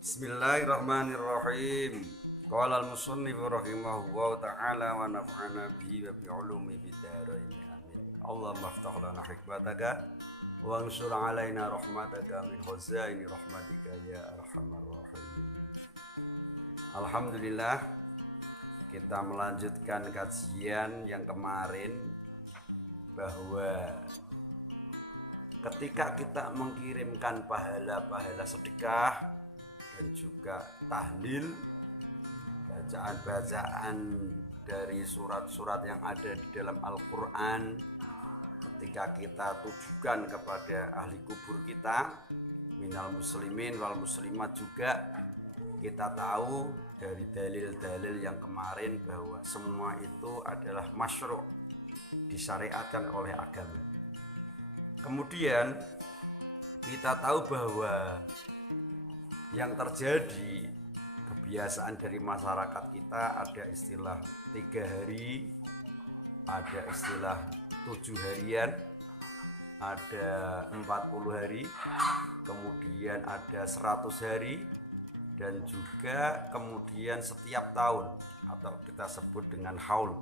Bismillahirrahmanirrahim. Qala al-musannif rahimahullahu ta'ala wa naf'ana bihi wa bi ulumi fid dharain. Amin. Allahumma iftah lana hikmataka wa ansur alaina rahmataka min khazaini rahmatika ya arhamar rahimin. Alhamdulillah, kita melanjutkan kajian yang kemarin bahwa ketika kita mengirimkan pahala-pahala sedekah dan juga tahlil, bacaan-bacaan dari surat-surat yang ada di dalam Al-Quran, ketika kita tujukan kepada ahli kubur kita, minal muslimin wal muslimat, juga kita tahu dari dalil-dalil yang kemarin bahwa semua itu adalah masyru', disyariatkan oleh agama. Kemudian kita tahu bahwa yang terjadi kebiasaan dari masyarakat kita, ada istilah 3 hari, ada istilah 7 harian, ada 40 hari, kemudian ada 100 hari, dan juga kemudian setiap tahun atau kita sebut dengan haul.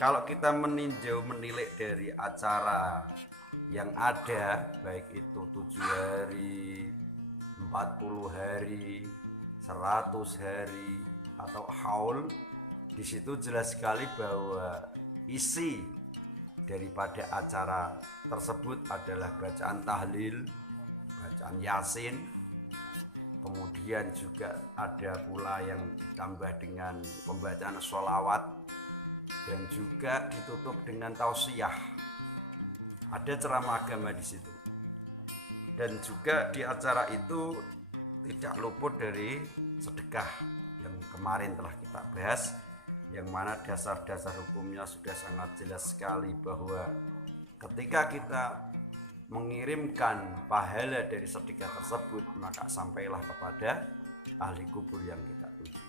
Kalau kita menilai dari acara yang ada, baik itu 7 hari, 40 hari, 100 hari, atau haul, di situ jelas sekali bahwa isi daripada acara tersebut adalah bacaan tahlil, bacaan yasin, kemudian juga ada pula yang ditambah dengan pembacaan sholawat, dan juga ditutup dengan tausiah. Ada ceramah agama di situ. Dan juga di acara itu tidak luput dari sedekah yang kemarin telah kita bahas, yang mana dasar-dasar hukumnya sudah sangat jelas sekali bahwa ketika kita mengirimkan pahala dari sedekah tersebut, maka sampailah kepada ahli kubur yang kita tuju.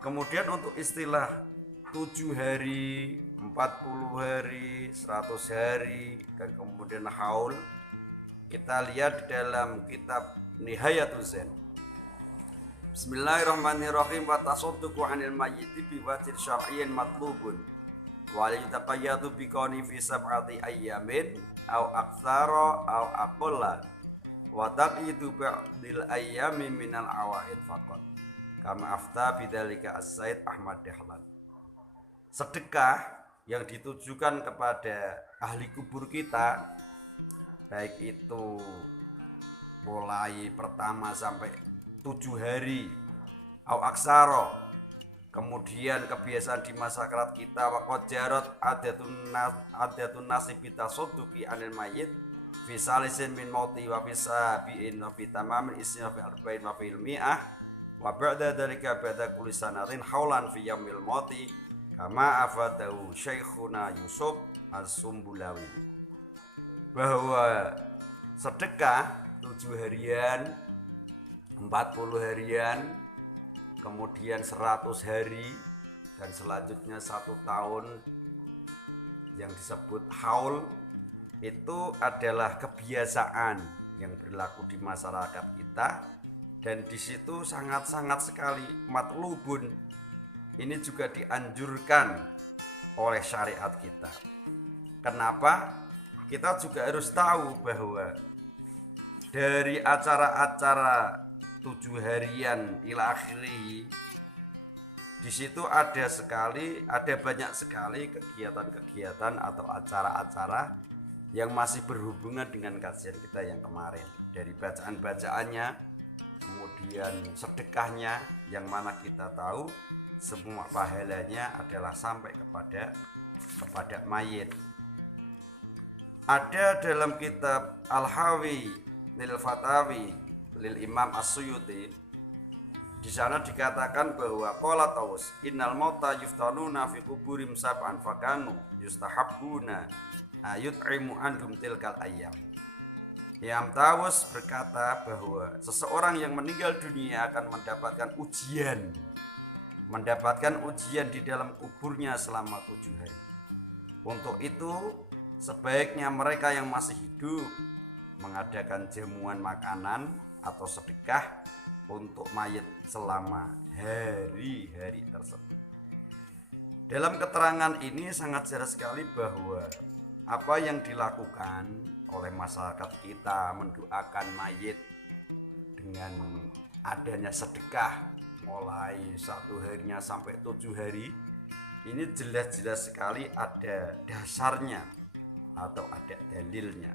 Kemudian untuk istilah 7 hari, 40 hari, 100 hari, dan kemudian haul, kita lihat dalam kitab Nihayatul Zain. Bismillahirrahmanirrahim. Wa tasadduqu 'anil mayyiti bi watin syar'iyyin matlubun wa yataqayyadu bi qawli fi sab'ati ayyamin aw aktsara aw aqalla wa taqidu ba'dil ayyami minal awaid faqat kama afta bidzalika as-Said Ahmad Dahlan. Sedekah yang ditujukan kepada ahli kubur kita, baik itu mulai pertama sampai 7 hari au aksaro, kemudian kebiasaan di masyarakat kita waqad jarat adatun nasib bitasodduqi anil mayyit fi salisin min mauti wa fi sabiin wa fi tamamin isnin wa fi arba'in wa fi mi'ah wa ba'da dzalika ba'da kulli sanatin haulan fi yaumil mauti kama afadahu Syekhuna Yusuf As-Sumbulawi, bahwa sedekah 7 harian, 40 harian, kemudian 100 hari, dan selanjutnya 1 tahun yang disebut haul, itu adalah kebiasaan yang berlaku di masyarakat kita, dan di situ sangat-sangat sekali matlubun. Ini juga dianjurkan oleh syariat kita. Kenapa? Kita juga harus tahu bahwa dari acara-acara 7 harian ila akhiri, di situ ada banyak sekali kegiatan-kegiatan atau acara-acara yang masih berhubungan dengan kajian kita yang kemarin, dari bacaan-bacaannya, kemudian sedekahnya, yang mana kita tahu semua pahalanya adalah sampai kepada mayit. Ada dalam kitab Al-Hawi lil Fatawi lil Imam As-Suyuti, di sana dikatakan bahwa qala taus innal mauta yuftanuna fi quburim sab'an fakanu yustahabbuna yut'imu andum tilkal ayyam. Imam Tawus berkata bahwa seseorang yang meninggal dunia akan mendapatkan ujian di dalam kuburnya selama 7 hari. Untuk itu sebaiknya mereka yang masih hidup mengadakan jamuan makanan atau sedekah untuk mayat selama hari-hari tersebut. Dalam keterangan ini sangat jelas sekali bahwa apa yang dilakukan oleh masyarakat kita mendoakan mayit dengan adanya sedekah mulai 1 harinya sampai 7 hari, ini jelas-jelas sekali ada dasarnya atau ada dalilnya.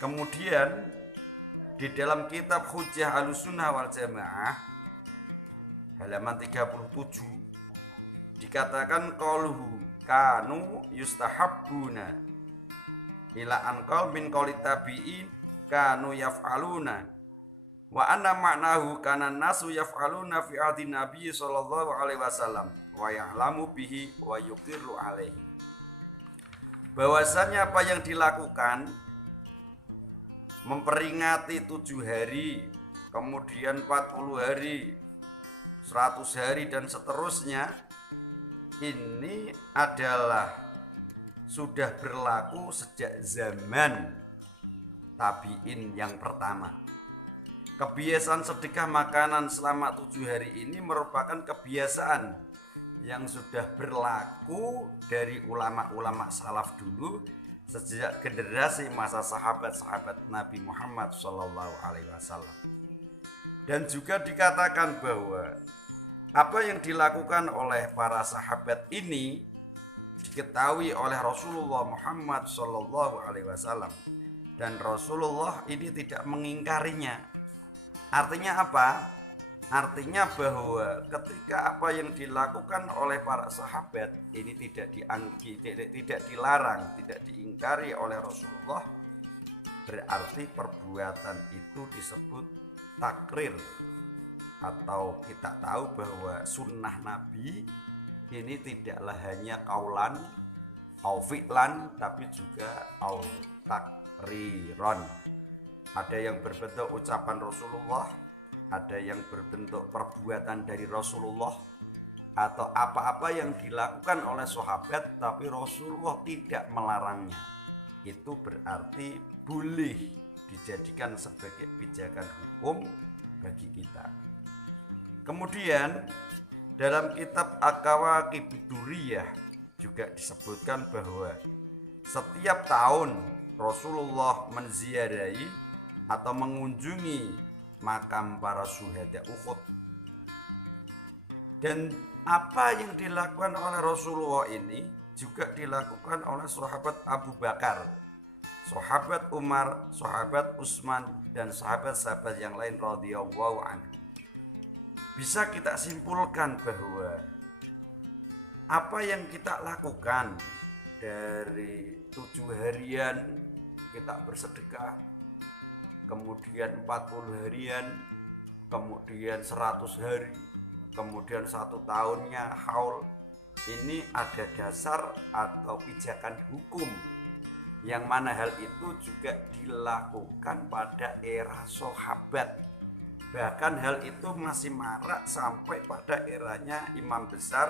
Kemudian di dalam kitab Hujjah Ahlussunnah wal Jamaah halaman 37 dikatakan qauluhu kanu yustahabbuna ila anqal min qauli tabi'in kanu yaf'aluna wa anna ma'nahu kana nasu yaf'aluna fi ahdi nabi sallallahu alaihi wasallam wa ya'lamu bihi wa yuqirru alaihi. Bahwasanya apa yang dilakukan memperingati 7 hari, kemudian 40 hari, 100 hari dan seterusnya, ini adalah sudah berlaku sejak zaman tabi'in yang pertama. Kebiasaan sedekah makanan selama 7 hari ini merupakan kebiasaan yang sudah berlaku dari ulama-ulama salaf dulu sejak generasi masa sahabat-sahabat Nabi Muhammad SAW. Dan juga dikatakan bahwa apa yang dilakukan oleh para sahabat ini diketahui oleh Rasulullah Muhammad SAW, dan Rasulullah ini tidak mengingkarinya. Artinya apa? Artinya bahwa ketika apa yang dilakukan oleh para sahabat ini tidak dilarang, tidak diingkari oleh Rasulullah, berarti perbuatan itu disebut takrir, atau kita tahu bahwa sunnah Nabi ini tidaklah hanya kaulan au fi'lan, tapi juga au takriron. Ada yang berbentuk ucapan Rasulullah, ada yang berbentuk perbuatan dari Rasulullah, atau apa-apa yang dilakukan oleh sahabat tapi Rasulullah tidak melarangnya. Itu berarti boleh dijadikan sebagai pijakan hukum bagi kita. Kemudian dalam kitab Al-Kawakibud Durriyah juga disebutkan bahwa setiap tahun Rasulullah menziarahi atau mengunjungi makam para syuhada Uhud. Dan apa yang dilakukan oleh Rasulullah ini juga dilakukan oleh sahabat Abu Bakar, sahabat Umar, sahabat Utsman, dan sahabat-sahabat yang lain radhiyallahu anhu. Bisa kita simpulkan bahwa apa yang kita lakukan dari 7 harian kita bersedekah, kemudian 40 harian, kemudian 100 hari, kemudian 1 tahunnya haul, ini ada dasar atau pijakan hukum, yang mana hal itu juga dilakukan pada era sahabat. Bahkan hal itu masih marak sampai pada eranya Imam besar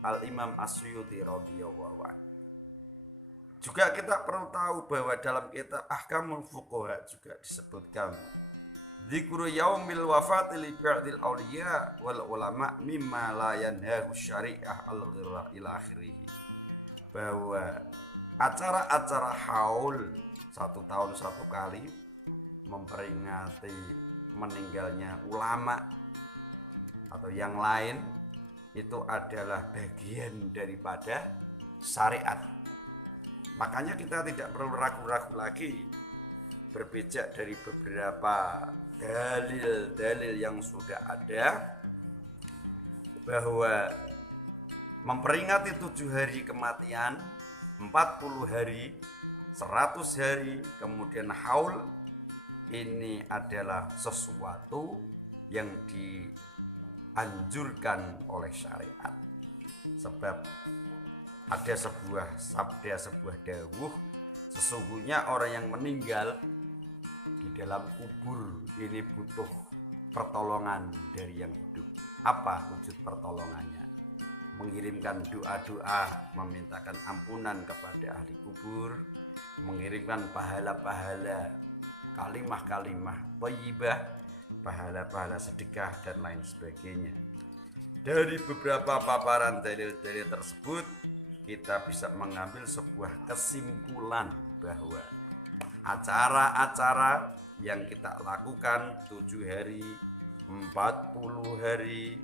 Al-Imam As-Suyuti radhiyallahu anhu. Juga kita perlu tahu bahwa dalam kitab Ahkamul Fuqaha juga disebutkan dzikru yaumil wafati li ba'dil awliya wal ulama mimma la yanhahu syari'ah al-ghirra ila akhirih. Bahwa acara-acara haul 1 tahun 1 kali memperingati meninggalnya ulama atau yang lain itu adalah bagian daripada syariat. Makanya kita tidak perlu ragu-ragu lagi berpijak dari beberapa dalil-dalil yang sudah ada bahwa memperingati 7 hari kematian, 40 hari, 100 hari, kemudian haul, ini adalah sesuatu yang dianjurkan oleh syariat. Sebab ada sebuah sabda, sebuah dawuh, sesungguhnya orang yang meninggal di dalam kubur ini butuh pertolongan dari yang hidup. Apa wujud pertolongannya? Mengirimkan doa-doa, memintakan ampunan kepada ahli kubur, mengirimkan pahala-pahala, kalimah-kalimah thayyibah, pahala-pahala sedekah dan lain sebagainya. Dari beberapa paparan dalil-dalil tersebut, kita bisa mengambil sebuah kesimpulan bahwa acara-acara yang kita lakukan 7 hari, 40 hari,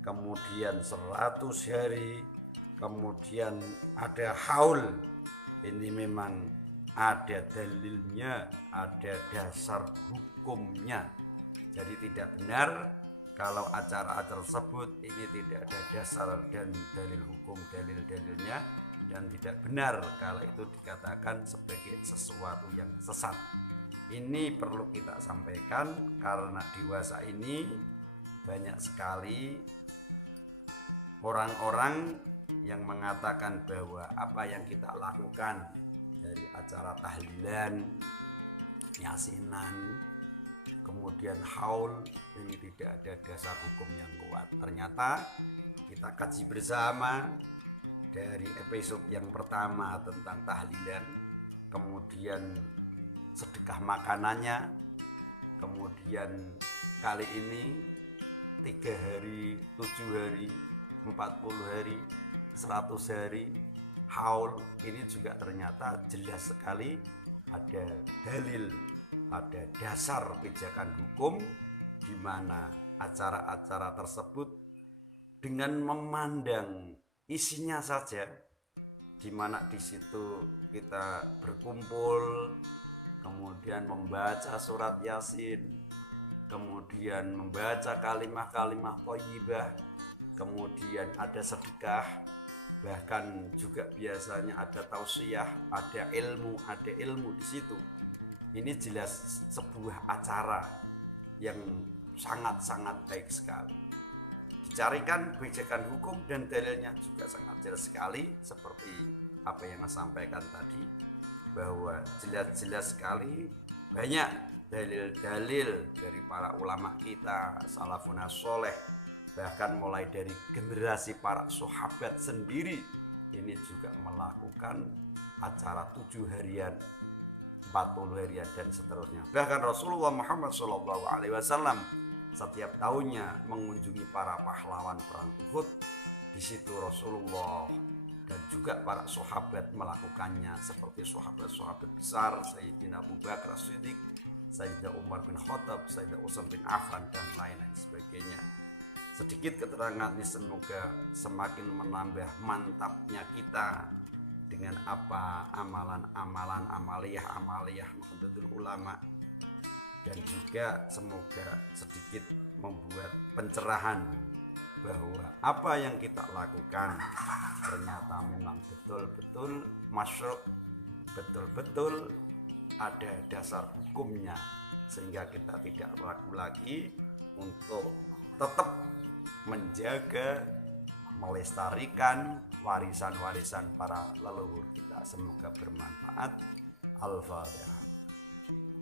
kemudian 100 hari, kemudian ada haul, ini memang ada dalilnya, ada dasar hukumnya. Jadi tidak benar kalau acara tersebut ini tidak ada dasar dan dalil hukum, dalil-dalilnya, dan tidak benar kalau itu dikatakan sebagai sesuatu yang sesat. Ini perlu kita sampaikan karena dewasa ini banyak sekali orang-orang yang mengatakan bahwa apa yang kita lakukan dari acara tahlilan, yasinan, kemudian haul, ini tidak ada dasar hukum yang kuat. Ternyata kita kaji bersama dari episode yang pertama tentang tahlilan, kemudian sedekah makanannya, kemudian kali ini 3 hari, 7 hari, 40 hari, 100 hari, haul, ini juga ternyata jelas sekali ada dalil, ada dasar pijakan hukum di mana acara-acara tersebut dengan memandang isinya saja, di mana di situ kita berkumpul, kemudian membaca surat Yasin, kemudian membaca kalimah-kalimah thayyibah, kemudian ada sedekah, bahkan juga biasanya ada tausiah, ada ilmu di situ. Ini jelas sebuah acara yang sangat-sangat baik sekali. Dicarikan pijakan hukum dan dalilnya juga sangat jelas sekali, seperti apa yang saya sampaikan tadi, bahwa jelas-jelas sekali banyak dalil-dalil dari para ulama kita, salafun sholeh, bahkan mulai dari generasi para sahabat sendiri ini juga melakukan acara 7 harian, 40 harian dan seterusnya. Bahkan Rasulullah Muhammad SAW setiap tahunnya mengunjungi para pahlawan perang Uhud. Di situ Rasulullah dan juga para sahabat melakukannya, seperti sahabat-sahabat besar Sayyidina Abu Bakar As-Siddiq, Sayyidina Umar bin Khattab, Sayyidina Utsman bin Affan dan lain-lain sebagainya. Sedikit keterangan ini semoga semakin menambah mantapnya kita dengan apa amalan-amalan, amaliyah Nahdlatul Ulama, dan juga semoga sedikit membuat pencerahan bahwa apa yang kita lakukan ternyata memang betul-betul masyru', betul-betul ada dasar hukumnya, sehingga kita tidak ragu lagi untuk tetap menjaga, melestarikan warisan-warisan para leluhur kita. Semoga bermanfaat. Al-Fatihah.